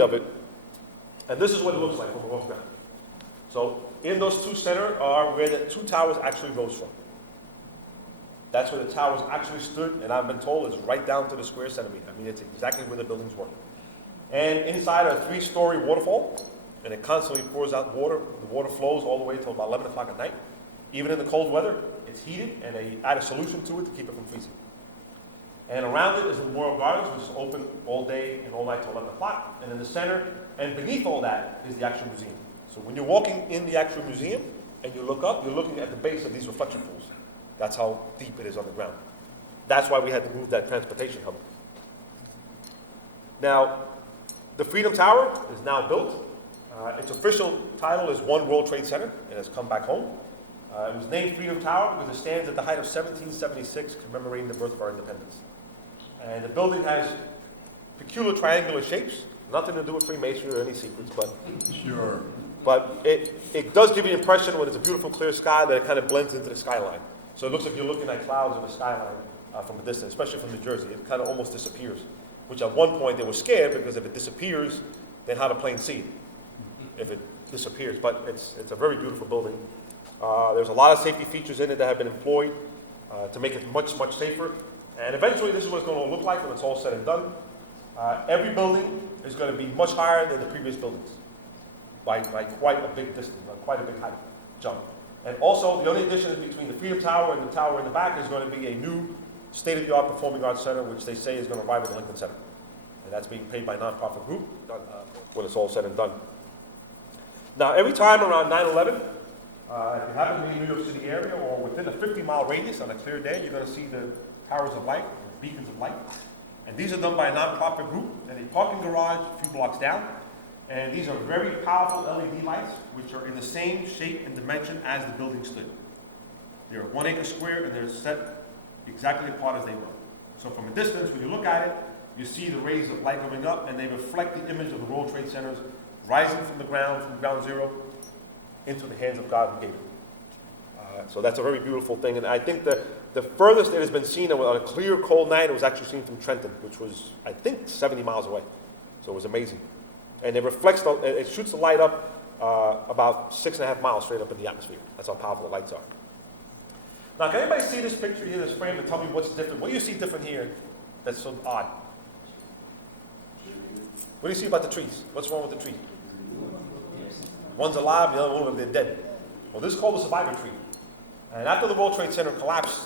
of it. And this is what it looks like from the roof ground. So in those two center are where the two towers actually rose from. That's where the towers actually stood, and I've been told it's right down to the square centimeter. I mean, it's exactly where the buildings were. And inside are a 3-story waterfall, and it constantly pours out water. The water flows all the way till about 11 o'clock at night. Even in the cold weather, it's heated, and they add a solution to it to keep it from freezing. And around it is the Memorial Gardens, which is open all day and all night till 11 o'clock. And in the center, and beneath all that, is the actual museum. So when you're walking in the actual museum, and you look up, you're looking at the base of these reflection pools. That's how deep it is on the ground. That's why we had to move that transportation hub. Now, the Freedom Tower is now built. Its official title is One World Trade Center, and has come back home. It was named Freedom Tower because it stands at the height of 1776, commemorating the birth of our independence. And the building has peculiar triangular shapes, nothing to do with Freemasonry or any secrets, but Sure. but it does give you the impression when it's a beautiful clear sky that it kind of blends into the skyline. So it looks like you're looking at clouds of the skyline from a distance, especially from New Jersey. It kind of almost disappears, which at one point they were scared because if it disappears, then how do planes see it? If it disappears. But it's a very beautiful building. There's a lot of safety features in it that have been employed to make it much, much safer. And eventually this is what it's going to look like when it's all said and done. Every building is going to be much higher than the previous buildings by quite a big distance, quite a big height jump. And also, the only addition between the Freedom Tower and the tower in the back is going to be a new state-of-the-art performing arts center, which they say is going to rival the Lincoln Center. And that's being paid by a nonprofit group when it's all said and done. Now, every time around 9/11, if you happen to be in the New York City area or within a 50-mile radius on a clear day, you're going to see the towers of light, or beacons of light. And these are done by a nonprofit group in a parking garage a few blocks down. And these are very powerful LED lights, which are in the same shape and dimension as the building stood. They're 1 acre square, and they're set exactly apart as they were. So from a distance, when you look at it, you see the rays of light going up, and they reflect the image of the World Trade Centers rising from ground zero, into the hands of God who gave it. So that's a very beautiful thing. And I think the furthest it has been seen on a clear, cold night, it was actually seen from Trenton, which was, I think, 70 miles away. So it was amazing. And it reflects, it shoots the light up about 6.5 miles straight up in the atmosphere. That's how powerful the lights are. Now, can anybody see this picture here, this frame, and tell me what's different? What do you see different here that's so odd? What do you see about the trees? What's wrong with the tree? One's alive, the other one, they're dead. Well, this is called the survivor tree. And after the World Trade Center collapsed,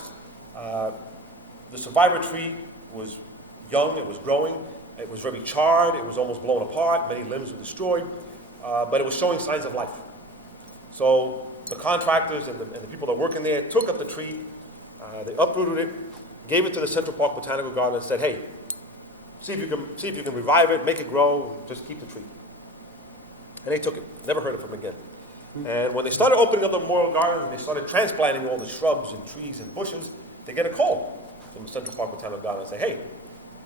the survivor tree was young, it was growing, it was very charred, it was almost blown apart, many limbs were destroyed, but it was showing signs of life. So the contractors and the people that work in there took up the tree, they uprooted it, gave it to the Central Park Botanical Garden and said, hey, see if you can revive it, make it grow, just keep the tree. And they took it, never heard of them again. And when they started opening up the Memorial Garden and they started transplanting all the shrubs and trees and bushes, they get a call from the Central Park Botanical Garden and say, hey,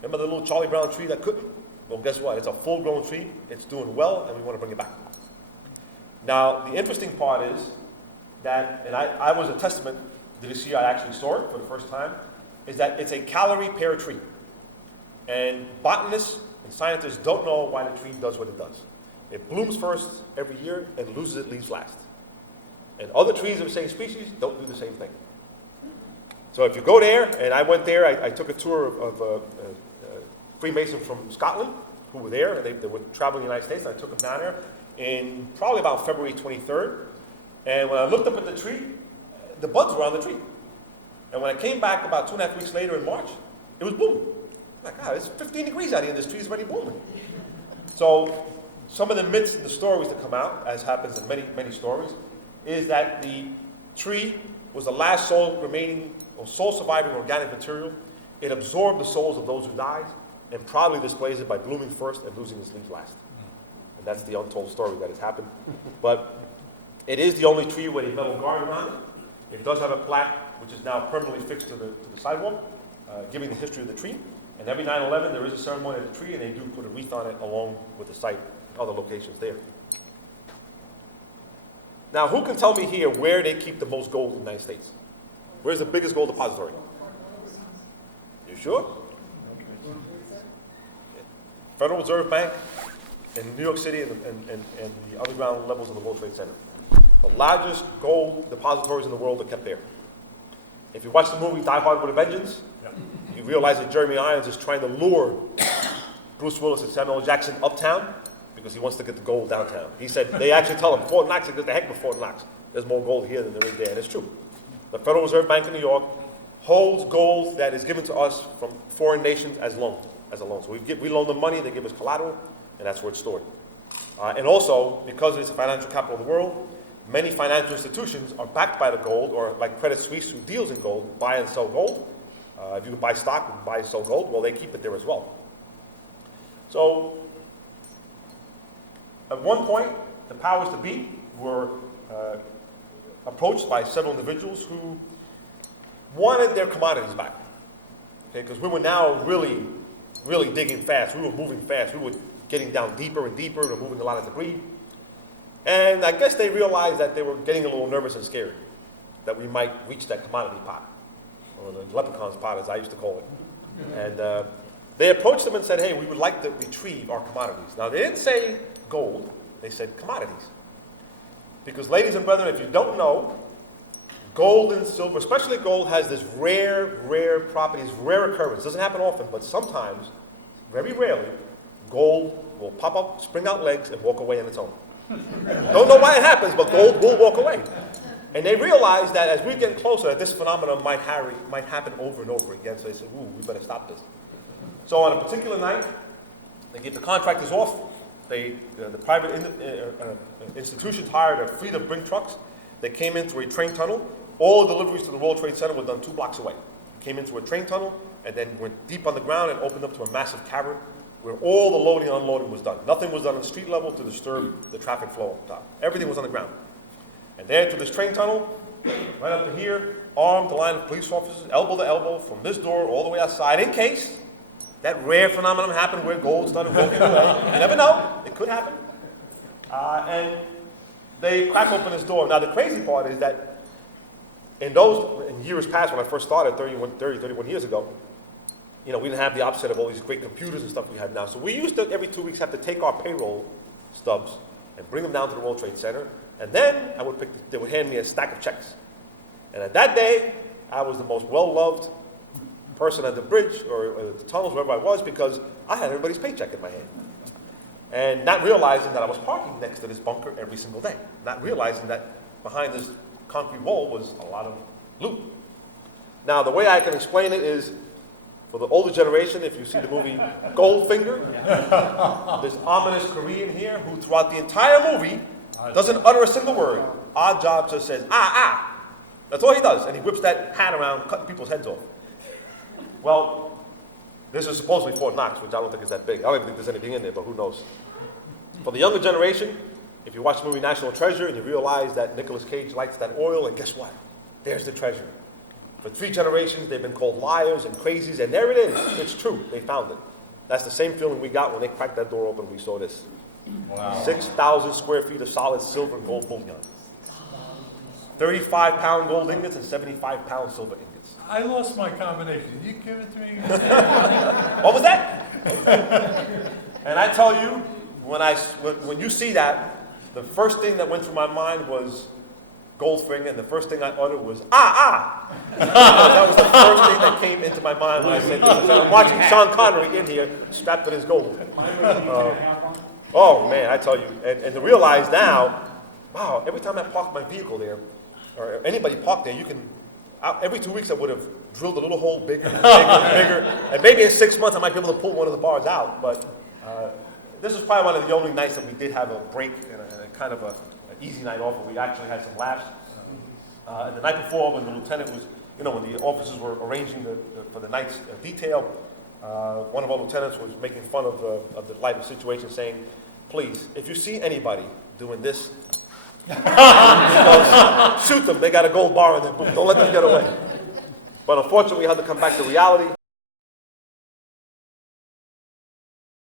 remember the little Charlie Brown tree that couldn't? Well, guess what? It's a full-grown tree. It's doing well, and we want to bring it back. Now, the interesting part is that, and I was a testament to this year, I actually saw it for the first time, is that it's a calorie pear tree. And botanists and scientists don't know why the tree does what it does. It blooms first every year and loses its leaves last. And other trees of the same species don't do the same thing. So if you go there, and I went there, I took a tour of Freemasons from Scotland who were there, and they were traveling the United States, and I took them down there in probably about February 23rd. And when I looked up at the tree, the buds were on the tree. And when I came back about 2.5 weeks later in March, it was blooming. I'm like, God, it's 15 degrees out here, and this tree is already blooming. So some of the myths and the stories that come out, as happens in many, many stories, is that the tree was the last soul surviving organic material. It absorbed the souls of those who died and proudly displays it by blooming first and losing its leaves last. And that's the untold story that has happened. But it is the only tree with a metal guard around it. It does have a plaque, which is now permanently fixed to the sidewalk, giving the history of the tree. And every 9/11, there is a ceremony at the tree, and they do put a wreath on it along with the site, other locations there. Now, who can tell me here where they keep the most gold in the United States? Where's the biggest gold depository? You sure? Federal Reserve Bank. in New York City and the underground levels of the World Trade Center. The largest gold depositories in the world are kept there. If you watch the movie Die Hard with a Vengeance, you realize that Jeremy Irons is trying to lure Bruce Willis and Samuel L. Jackson uptown because he wants to get the gold downtown. He said, they actually tell him, Fort Knox, get the heck with Fort Knox. There's more gold here than there is there, and it's true. The Federal Reserve Bank in New York holds gold that is given to us from foreign nations as loans, as a loan. So we loan them money, they give us collateral, and that's where it's stored. And also, because it's the financial capital of the world, many financial institutions are backed by the gold, or like Credit Suisse, who deals in gold, buy and sell gold. If you can buy stock and buy and sell gold, well, they keep it there as well. So, at one point, the powers to be were approached by several individuals who wanted their commodities back. Okay, because we were now really digging fast. We were moving fast. We were getting down deeper and deeper and moving a lot of debris. And I guess they realized that they were getting a little nervous and scared that we might reach that commodity pot, or the leprechaun's pot, as I used to call it. And they approached them and said, hey, we would like to retrieve our commodities. Now, they didn't say gold. They said commodities. Because, ladies and brethren, if you don't know, gold and silver, especially gold, has this rare properties, rare occurrence. It doesn't happen often, but sometimes, very rarely, gold will pop up, spring out legs, and walk away on its own. Don't know why it happens, but gold will walk away. And they realized that as we get closer, that this phenomenon might happen over and over again. So they said, ooh, we better stop this. So on a particular night, they get the contractors off. The private institutions hired a fleet of brink trucks. They came in through a train tunnel. All the deliveries to the World Trade Center were done 2 blocks away. Came into a train tunnel and then went deep on the ground and opened up to a massive cavern where all the loading and unloading was done. Nothing was done on the street level to disturb the traffic flow up top. Everything was on the ground. And there through this train tunnel, right up to here, armed, the line of police officers, elbow to elbow, from this door all the way outside, in case that rare phenomenon happened where gold started walking away. You never know. It could happen. And they crack open this door. Now, the crazy part is that in years past, when I first started 31 years ago, we didn't have the opposite of all these great computers and stuff we have now. So we used to, every 2 weeks, have to take our payroll stubs and bring them down to the World Trade Center. And then they would hand me a stack of checks. And at that day, I was the most well-loved person at the bridge or the tunnels, wherever I was, because I had everybody's paycheck in my hand. And not realizing that I was parking next to this bunker every single day. Not realizing that behind this concrete wall was a lot of loot. Now, the way I can explain it is, for the older generation, if you see the movie Goldfinger, this ominous Korean here who throughout the entire movie doesn't utter a single word. Our job just says, ah. That's all he does. And he whips that hat around, cutting people's heads off. Well, this is supposedly Fort Knox, which I don't think is that big. I don't even think there's anything in there, but who knows. For the younger generation, if you watch the movie National Treasure and you realize that Nicolas Cage likes that oil, and guess what? There's the treasure. For 3 generations, they've been called liars and crazies, and there it is. It's true. They found it. That's the same feeling we got when they cracked that door open and we saw this. Wow. 6,000 square feet of solid silver and gold bullion. 35-pound gold ingots and 75-pound silver ingots. I lost my combination. Can you give it to me? What was that? And I tell you, when you see that, the first thing that went through my mind was Goldfinger, and the first thing I uttered was, ah. That was the first thing that came into my mind when I said this. I'm watching Sean Connery in here, strapped to his gold. Oh, man, I tell you. And to realize now, wow, every time I park my vehicle there, or anybody parked there, every 2 weeks I would have drilled a little hole bigger. And maybe in 6 months I might be able to pull one of the bars out. But this was probably one of the only nights that we did have a break and a kind of an easy night off, where we actually had some laughs. The night before, when the lieutenant was, when the officers were arranging for the night's detail, one of our lieutenants was making fun of the lighting situation, saying, please, if you see anybody doing this, shoot them. They got a gold bar in their boot. Don't let them get away. But unfortunately, we had to come back to reality.